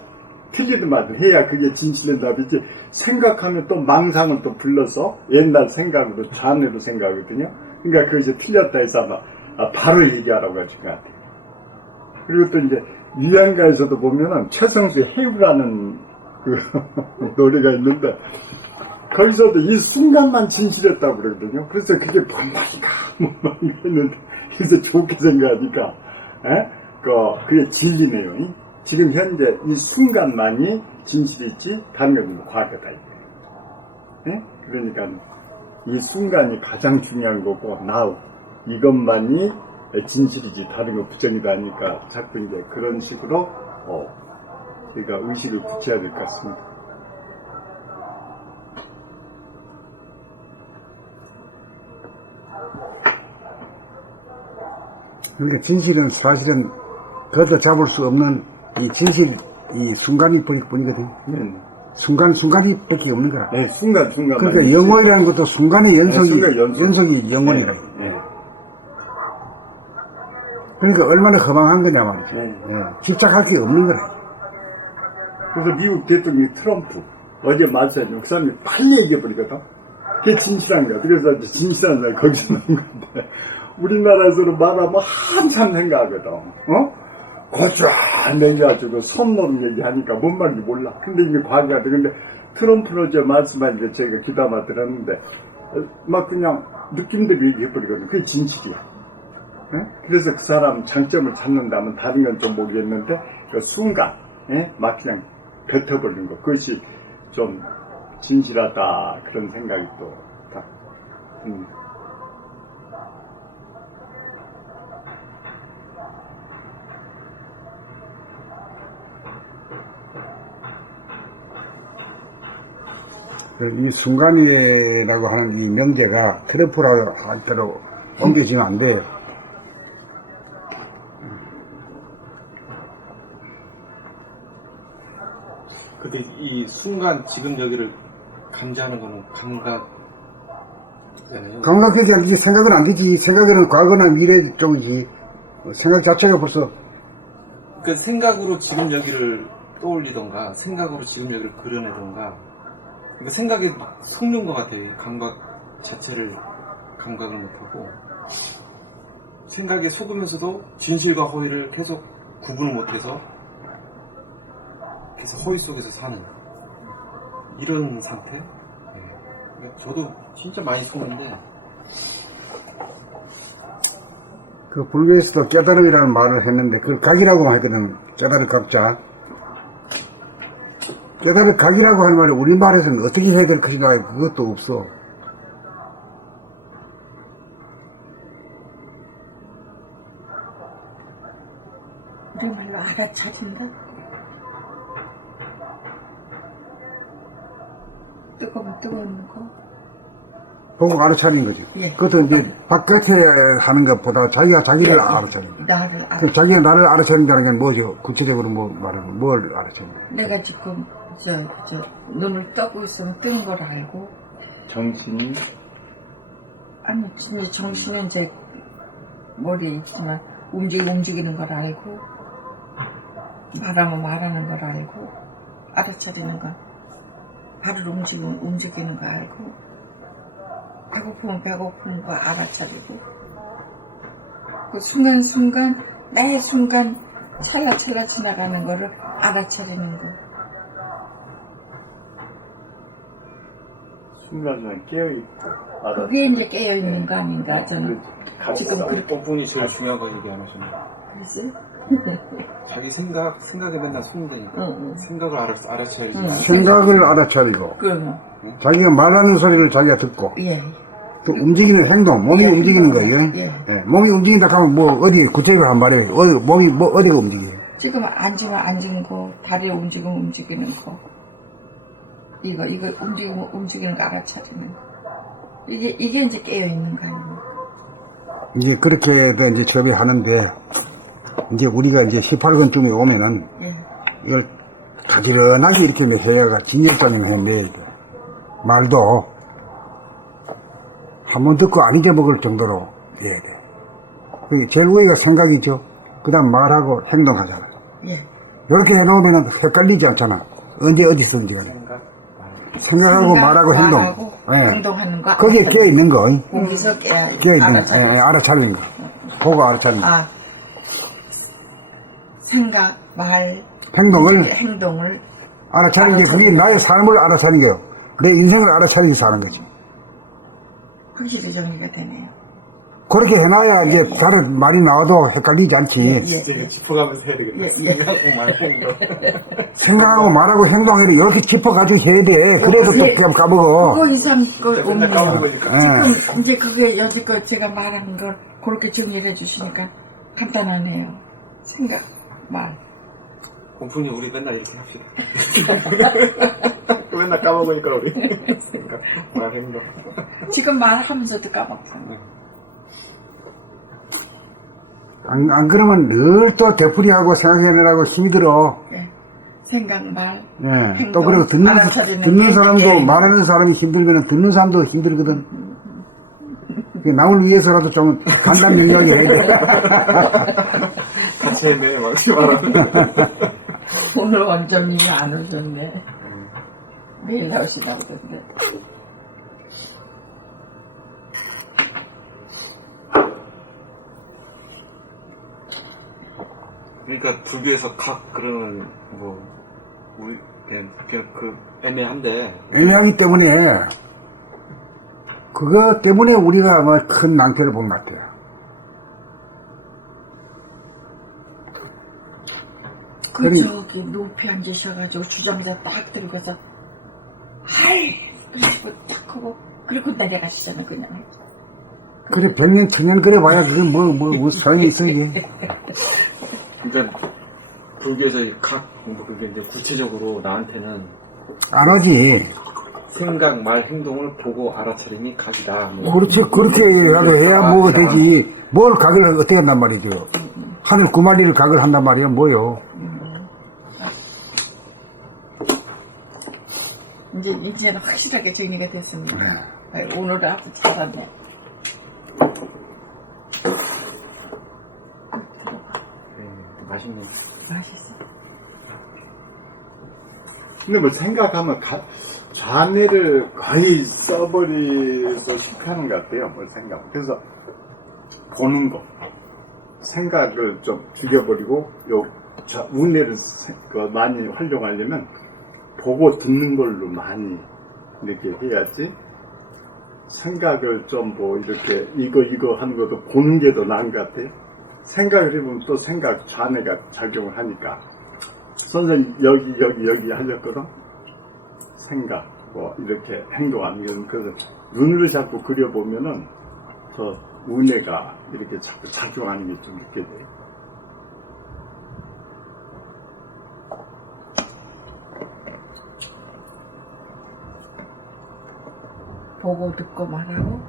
틀리든 말든 해야 그게 진실된 답이지. 생각하면 또 망상을 또 불러서 옛날 생각으로 잔해로 생각하거든요. 그러니까 그것이 틀렸다 해서 아마 바로 얘기하라고 하신 것 같아요. 그리고 또 이제 위안가에서도 보면은 최성수의 해우라는 그 노래가 있는데 거기서도 이 순간만 진실했다고 그러거든요. 그래서 그게 뭔 말인가 했는데 그래서 좋게 생각하니까 그게 진리네요. 지금 현재 이 순간만이 진실이지 다른 건 과거다. 그러니까 이 순간이 가장 중요한 거고 now 이것만이 진실이지 다른 거 부정이다 하니까 자꾸 이제 그런 식으로 우리가 의식을 붙여야 될 것 같습니다. 그러니까 진실은 사실은 걷어 잡을 수 없는 이 진실, 이 순간이 뿐이거든. 순간이 밖에 없는 거라. 네, 순간. 그러니까 영혼이라는 것도 순간의 연속이 영혼이라. 네. 그러니까 얼마나 허망한 거냐 말이죠. 집착할 게 없는 거라. 그래서 미국 대통령 트럼프 어제 말씀하신 그 사람이 빨리 얘기해버리거든. 그게 진실한 거야. 그래서 진실한 사람이 거기서 나온 건데 우리나라에서는 말하면 한참 생각하거든. 고추한 얘기해가지고 선노를 얘기하니까 뭔 말인지 몰라. 근데 이미 과거가 돼. 근데 트럼프는 어제 말씀하니까 제가 귀담아 들었는데 막 그냥 느낌대로 얘기해버리거든. 그게 진실이야. 그래서 그 사람 장점을 찾는다면 다른 건 좀 모르겠는데 그 순간 막 그냥 뱉어버리는 거 그것이 좀 진실하다 그런 생각이 또 딱 듭니다. 이 순간이라고 하는 이 명제가 트럼프라고 할 대로 옮겨지면 안 돼. 근데 이 순간 지금 여기를 감지하는 거는 감각이잖아요. 감각적이 아니지. 생각은 안 되지. 생각은 과거나 미래 쪽이지. 생각 자체가 벌써. 그 생각으로 지금 여기를 떠올리던가 생각으로 지금 여기를 그려내던가 그러니까 생각에 막 속는 것 같아요. 이 감각 자체를 감각을 못하고 생각에 속으면서도 진실과 허위를 계속 구분을 못해서 계속 허위 속에서 사는 이런 상태. 네. 저도 진짜 많이 속는데 그 불교에서도 깨달음이라는 말을 했는데 그걸 각이라고 하거든. 깨달을 각자. 깨달을 각이라고 하는 말이 우리말에서는 어떻게 해야 될 것인가 그것도 없어. 우리말로 알아차린다? 뜨거운 거? 보고 알아차리는 거지. 예. 그것도 이제 바깥에 하는 것보다 자기가 자기를 알아차리는 거지. 나를 알아. 그럼 자기가 나를 알아차린다는 게 뭐죠? 구체적으로 뭐 말하면 뭘 알아차리는 거야? 내가 지금 눈을 떠고 있으면 뜬 걸 알고 정신이 아니 진짜 정신은 제 머리에 있지만 움직이는 걸 알고 말하면 말하는 걸 알고 알아차리는 건 발을 움직이는 거 알고 배고프면 배고픈 거 알아차리고 그 순간순간 나의 순간 찰나찰나 지나가는 거를 알아차리는 거. 순간순간 깨어있고 그게 이제 깨어있는 거 아닌가 저는 지금 그렇게 부분이 제일 중요한 거 얘기하면서는 그랬어요? 자기 생각에 맨날 속는다니까. 응. 생각을 알아차리지. 응. 생각을 알아차리고 그럼 자기가 말하는 소리를 자기가 듣고 예. 또 움직이는 행동, 몸이 움직이는 거예요. 예. 예, 몸이 움직인다 하면 뭐 어디 구체적으로 한 말이에요. 몸이 뭐 어디가 움직여요? 지금 앉으면 앉은 거, 다리 움직이면 움직이는 거, 이거 움직이는 거 알아차리는 거. 이게 이제 깨어 있는 거 아니에요? 이제 그렇게도 이제 접의하는데, 이제 우리가 이제 18권쯤에 오면은, 예. 이걸 가지런하게 이렇게 해야가 진열성을 해내야 돼. 말도 한 번 듣고 안 잊어먹을 정도로 해야 돼. 그게 제일 위가 생각이죠. 그 다음 말하고 행동하잖아. 예. 이렇게 해놓으면 헷갈리지 않잖아. 언제 어디서든지 간에. 생각하고 말하고 행동. 말하고 예. 행동하는 거. 거기에 깨어있는 거. 거기서 깨야 깨어있는 거. 알아차리는 거. 보고 알아차리는 거. 아, 생각, 말, 행동을 알아차리는 게 그게 나의 삶을 알아차리는 게요. 내 인생을 알아차리게 사는 거지. 확실히 정리가 되네요. 그렇게 해놔야 이제 다른 말이 나와도 헷갈리지 않지. 예. 이제 짚어가면서 해야 되겠다. 예. 생각하고 말행동. 생각하고 말하고 행동을 이렇게 짚어가지고 해야 돼. 그래도 또 예. 그냥 까먹어. 그거 이상 거 맨날 없네요. 까먹으니까. 지금 이제 그게 여지껏 제가 말한 걸 그렇게 정리해 주시니까 간단하네요. 생각, 말. 공fun이 우리 맨날 이렇게 합시다. 맨날 까먹으니까 우리. 생각, 말행동. 지금 말하면서도 까먹고. 안 그러면 늘 또 되풀이하고 생각해내라고 힘이 들어. 예. 생각, 말, 예. 행동, 또 그리고 알아차리는 듣는 게 사람도 예. 말하는 사람이 힘들면 듣는 사람도 힘들거든. 남을 위해서라도 좀 간단 명료하게 해야 돼. 같이 했네, 막지 말하는. 오늘 원장님이 안 오셨네. 매일 나오시다고 그러는데. 그러니까 불교에서 각 그러면 뭐 우리 그냥 그 애매한데 애매하기 때문에 그거 때문에 우리가 뭐 큰 낭패를 본 것 같아요. 그 저기 높이 앉으셔가지고 주정자 딱 들고서 그리고 딱 하고 그리고 내려가시잖아 그냥. 그래 100년 1000년 그래 봐야 그게 뭐 소용이 있어야지. 그러니까 불교에서 뭐 그게 이제 구체적으로 나한테는 안 하지. 생각, 말, 행동을 보고 알아차림이 각이다. 뭐. 그렇지. 그렇게라도 해야 뭐가 되지. 뭘 각을 어떻게 한단 말이죠. 하늘 9마리를 각을 한단 말이야 뭐요. 이제는 확실하게 정리가 됐습니다. 오늘은 아주 잘하네. 맛있네. 맛있어. 근데 뭐 생각하면 좌뇌를 거의 써버리서 싶어하는 것 같아요. 뭐 생각. 그래서 보는 거. 생각을 좀 죽여버리고 우뇌를 많이 활용하려면 보고 듣는 걸로 많이 이렇게 해야지. 생각을 좀 뭐 이렇게 이거 하는 것도 보는 게 더 나은 것 같아요. 생각을 해보면 또 생각 좌뇌가 작용을 하니까. 선생님 여기 하셨거든. 생각 뭐 이렇게 행동하는 건 그래서 눈으로 자꾸 그려보면은 저 우뇌가 이렇게 자꾸 작용하는 게 좀 있게 돼요. 보고 듣고 말하고.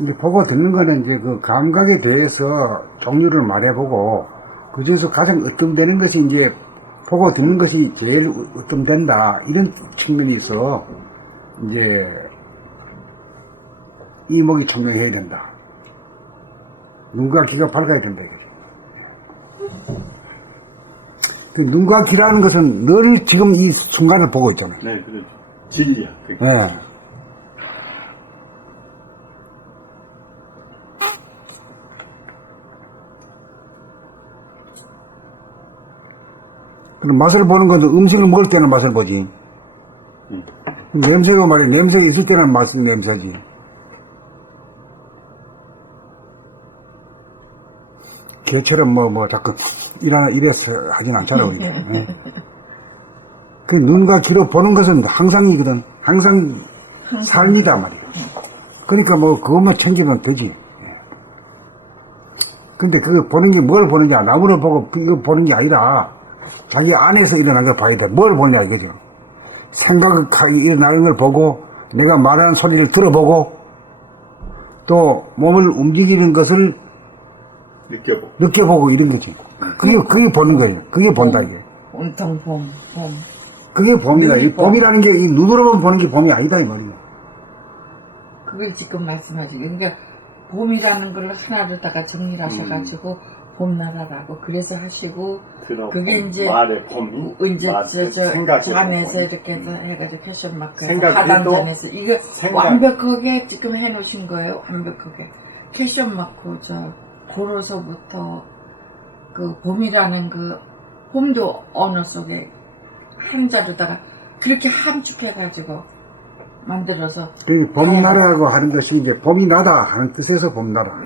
이제 보고 듣는 거는 이제 그 감각에 대해서 종류를 말해보고 그 중에서 가장 으뜸되는 것이 이제 보고 듣는 것이 제일 으뜸된다 이런 측면이 있어. 이제 이목이 청명해야 된다. 눈과 귀가 밝아야 된다. 그 눈과 귀라는 것은 늘 지금 이 순간을 보고 있잖아요. 네, 그렇죠. 진리야. 그게. 네. 그럼 맛을 보는 것도 음식을 먹을 때는 맛을 보지. 냄새가 말이야. 냄새가 있을 때는 맛은 냄새지. 개처럼 자꾸 이래서 하진 않잖아, 우리가. 예. 그 눈과 귀로 보는 것은 항상이거든. 항상 삶이다 말이야. 그러니까 그것만 챙기면 되지. 근데 그거 보는 게 뭘 보는 게 나무를 보고 이거 보는 게 아니라 자기 안에서 일어난 걸 봐야 돼. 뭘 보냐 이거죠. 생각이 일어나는 걸 보고 내가 말하는 소리를 들어보고 또 몸을 움직이는 것을 느껴보고 이런 거지. 그게 보는 거예요. 그게 본다 이게. 온통 봄. 그게 봄이다. 이 봄이라는 게 이 눈으로만 보는 게 봄이 아니다 이 말이야. 그걸 지금 말씀하신 게 그러니까 봄이라는 걸 하나로다가 정리를 하셔가지고 봄나라라고 그래서 하시고 그게 이제 말의 봄이 이제 저 잔에서 이렇게 해서 해가지고 캐션 마크에서 하단잔에서 이거 완벽하게 지금 해놓으신 거예요. 완벽하게 캐션 마크 저 고로서부터 그 봄이라는 그 봄도 언어 속에 한자로다가 그렇게 함축해가지고 만들어서 그 봄나라라고 하는 것이 이제 봄이 나다 하는 뜻에서 봄나라.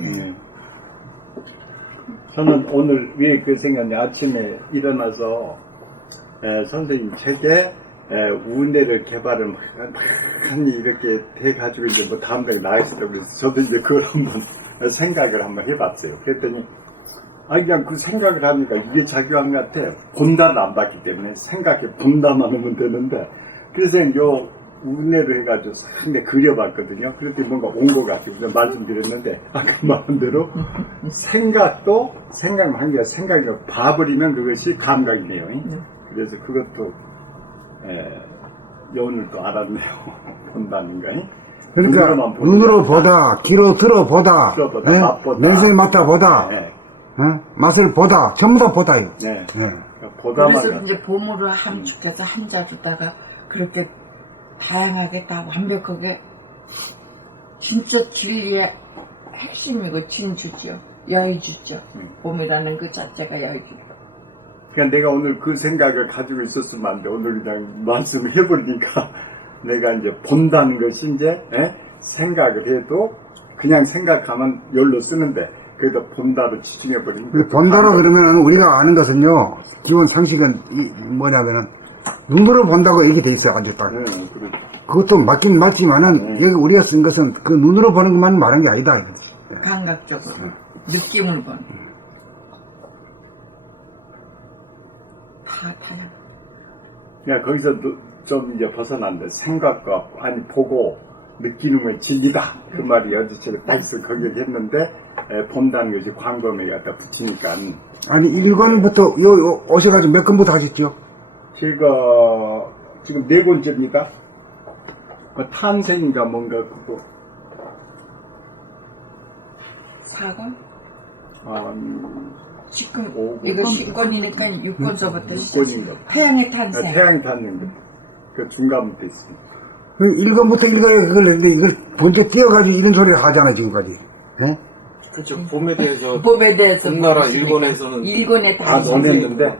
저는 오늘 왜 그 생각이 아침에 일어나서 선생님 책에 우뇌를 개발을 많이 이렇게 돼가지고 이제 뭐 다음 달에 나가시더라고요. 그래서 저도 이제 그걸 한번 생각을 한번 해봤어요. 그랬더니 그냥 그 생각을 하니까 이게 작용한 것 같아요. 본단을 안 받기 때문에 생각에 분담만 하면 되는데 그래서 요 우뇌를 해가지고 상당히 그려봤거든요. 그랬더니 뭔가 온 것 같아요. 말씀드렸는데 아까 말한 대로 생각도 생각만 한 게 생각이 봐버리면 그것이 감각이네요. 그래서 그것도 오늘 또 알았네요. 본다는 거. 그러니까 눈으로 보다, 귀로 들어보다, 냄새 맡아보다, 맛을 보다, 전부 다 보다요. 보다만. 그래서 이제 봄으로 함축해서 한자주다가 그렇게 다양하게 다 완벽하게 진짜 진리의 핵심이고 진주죠. 여의주죠. 봄이라는 그 자체가 여의주죠. 그러니까 내가 오늘 그 생각을 가지고 있었으면 안 돼. 오늘 그냥 말씀을 해버리니까 내가 이제 본다는 것이 이제 생각을 해도 그냥 생각하면 열로 쓰는데 그래도 본다로 지칭해버리는 거예요. 본다로 그러면 우리가 아는 것은요, 기본 상식은 뭐냐면은 눈으로 본다고 얘기 돼 있어요. 아주 딱. 그것도 맞긴 맞지만은 여기 우리가 쓴 것은 그 눈으로 보는 것만 말한 게 아니다. 이거지. 감각적으로 느낌을 보는 다 다양. 그러니까 거기서 좀 이제 벗어난데 생각과 보고 느끼는 건 진리다. 그 말이 어제처럼 딱 있어 거기를 했는데 본다는 것이 광범위에 갖다 붙이니까. 아니 1권부터 요 오셔가지고 몇 권부터 하셨죠? 제가 지금 4권째입니다. 그 탄생인가 뭔가 그거 4권? 지금 5권. 이거 10권이니까 6권서부터 6권인가. 태양의 탄생. 태양이 닿는 그 중간부터 있습니다. 1권부터 1권에 그걸 했는데 이걸 번째 띄어가지고 이런 소리를 하잖아 지금까지. 그렇죠. 봄에 대해서 봄나라 1권에서는 다 전했는데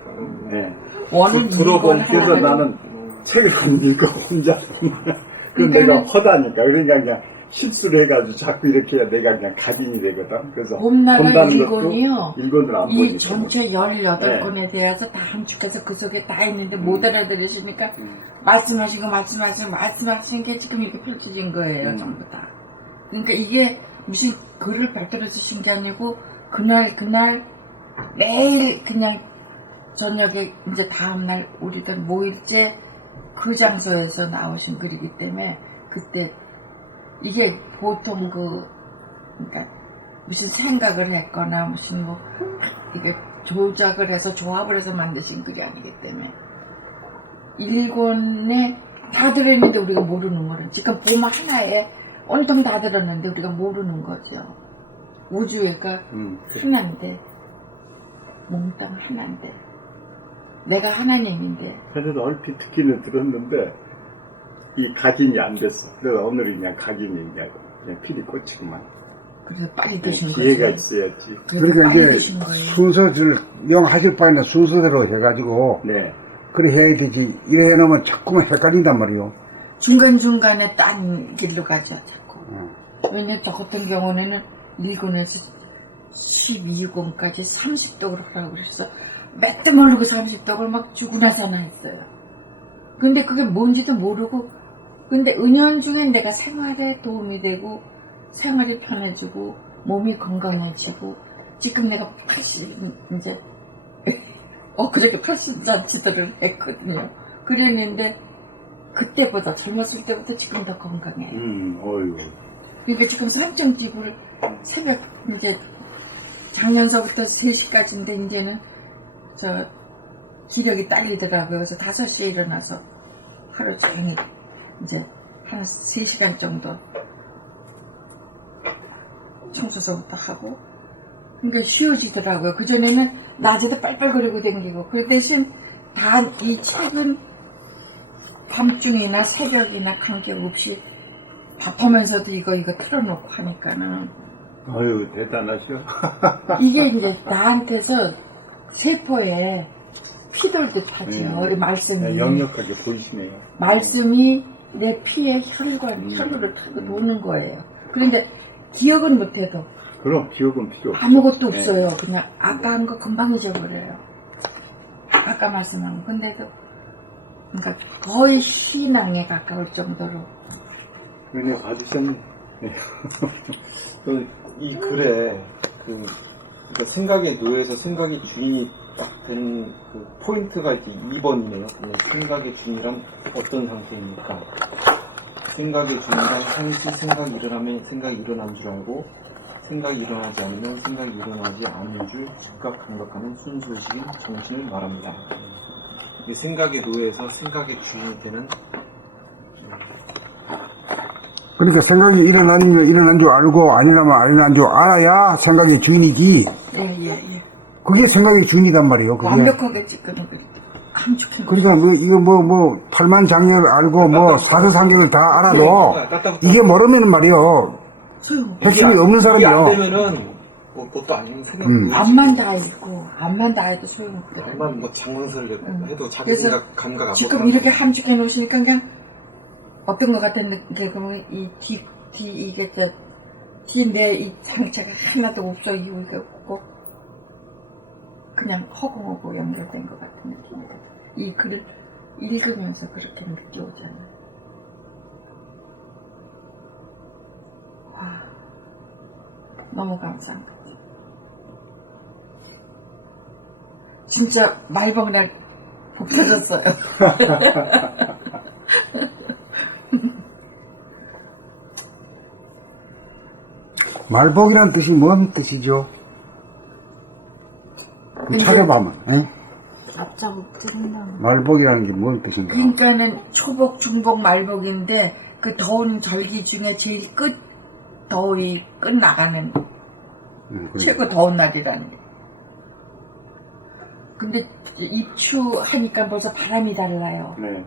원은 들어본 그래서 나는 책을 안 읽고 혼자 그럼 내가 허다니까 그러니까 그냥 실수를 해가지고 자꾸 이렇게 해야 내가 그냥 각인이 되거든. 그래서 봄나라 1권이요. 1권을 안 이 보니까 전체 18권에 대해서 다 함축해서 그 속에 다 있는데 못 알아들으시니까 말씀하신 게 지금 이렇게 펼쳐진 거예요. 전부 다. 그러니까 이게 무슨 글을 발표를 쓰신 게 아니고 그날 매일 그냥 저녁에 이제 다음날 우리들 모일째 그 장소에서 나오신 글이기 때문에 그때 이게 보통 그러니까 무슨 생각을 했거나 무슨 뭐 이게 조작을 해서 조합을 해서 만드신 글이 아니기 때문에 1권에 다 들어있는데 우리가 모르는 거는 지금 봄 하나에 온통 다 들었는데 우리가 모르는 거죠. 우주가 하나인데 몽땅 하나인데 내가 하나님인데. 그래도 얼핏 듣기는 들었는데 이 각인이 안 됐어. 그래서 오늘 그냥 각인이 그냥 필이 꽂히구만. 그래서 빨리 드신 거죠. 기회가 있어야지. 그러니까 이제 순서를 영 하실 바에는 순서대로 해가지고 그래 해야 되지. 이래 해놓으면 자꾸만 헷갈린단 말이요. 중간중간에 딴 길로 가죠 자꾸. 왜냐면 저 같은 경우는 1권에서 12권까지 30독을 하라고 그랬어. 몇 대 모르고 30독을 막 주고 나서 나 했어요. 근데 그게 뭔지도 모르고 근데 은연중에 내가 생활에 도움이 되고 생활이 편해지고 몸이 건강해지고 지금 내가 80 이제 그렇게 80잔치들을 했거든요. 그랬는데 그때보다 젊었을 때부터 지금 더 건강해요. 어이구. 그러니까 지금 삼청집을 새벽 이제 작년서부터 3시까지인데 이제는 저 기력이 딸리더라고요. 그래서 5시에 일어나서 하루 종일 이제 한 3시간 정도 청소서부터 하고 그러니까 쉬워지더라고요. 그전에는 낮에도 빨빨거리고 댕기고 그 대신 다 이 책은 밤중이나 새벽이나 관계없이 밥하면서도 이거 틀어놓고 하니까는 아유, 대단하시오. 이게 이제 나한테서 세포에 피돌듯 하죠. 이 말씀이. 역력하게 보이시네요. 말씀이 내 피에 혈류를 타고 노는 거예요. 그런데 기억은 못해도 그럼 기억은 필요 없어. 아무것도 없어요. 그냥 아까 한 거 금방 잊어버려요. 아까 말씀한 거. 근데도 그러니까 거의 신앙에 가까울 정도로 은혜 받으셨네. 이 글에 그러니까 생각의 노예에서 생각의 주인이 딱 된 그 포인트가 이제 2번이네요. 생각의 주인이란 어떤 상태입니까? 생각의 주인이란 항시 생각이 일어나면 생각이 일어난 줄 알고 생각이 일어나지 않으면 생각이 일어나지 않은 줄 즉각 감각하는 순수의식인 정신을 말합니다. 이 생각의 노예에서 생각의 주인이 되는 그러니까 생각이 일어나면 일어난 줄 알고 아니라면 안 일어난 줄 알아야 생각의 주인이지. 예. 그게 생각의 주인이단 말이에요. 그게. 완벽하게 지금은 함축해. 그러니까 뭐 이거 뭐 팔만장력을 알고 뭐 사서상경을 다 알아도 이게 모르면 말이요. 소용. 핵심이 없는 이게 안 사람이요. 되면은 뭐 그것도 아닌 생각. 암만 다 있고 암만 다 해도 소용없더라고요. 암만 뭐 장문서를 해도 자기 그래서 생각 감각 안 지금 못하는 이렇게 거죠. 함축해 놓으시니까 그냥 어떤 것 같은 게 그러면 이 이게 뒤 내 이 상처가 하나도 없어 이유가 없고 그냥 허공하고 연결된 것 같은 느낌이에요. 이 글을 읽으면서 그렇게 느껴오잖아요. 와, 너무 감사한 것 같아요. 진짜 말벌날 없어졌어요. 말복이란 뜻이 뭔 뜻이죠? 찾아봐면. 응? 말복이라는 게 뭔 뜻인가? 그러니까는 초복, 중복, 말복인데 그 더운 절기 중에 제일 더위 끝나가는 최고 더운 날이라는 게. 근데 입추하니까 벌써 바람이 달라요. 네.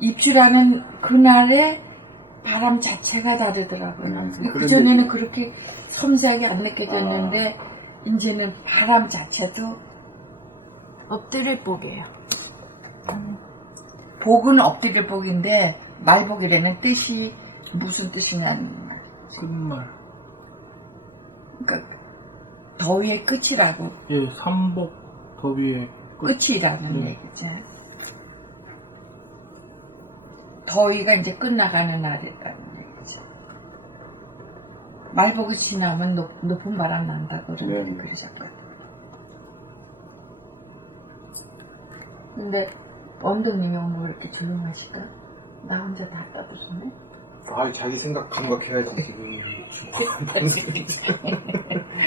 입추라는 그날의 바람 자체가 다르더라고요. 그전에는 그렇게 섬세하게 안 느껴졌는데 이제는 바람 자체도 엎드릴 복이에요. 복은 엎드릴 복인데 말복이라는 뜻이 무슨 뜻이냐는 말. 끝말. 그러니까 더위의 끝이라고. 예, 삼복 더위의 끝이라는 얘기죠. 더위가 이제 끝나가는 날이라는 얘기죠. 말복이 지나면 높은 바람 난다고 그러셨거든요. 근데 원동님이 오늘 왜 이렇게 조용하실까? 나 혼자 다 떠들었네? 아, 자기 생각 감각해야지 지금.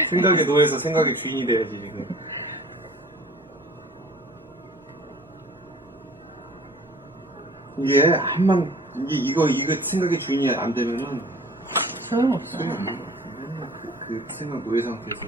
생각의 노예에서 생각의 주인이 돼야지 지금. 이게 이거 생각의 주인이 안 되면은 소용없어. 소용이 없는 것 같아. 그 생각 노예 상태에서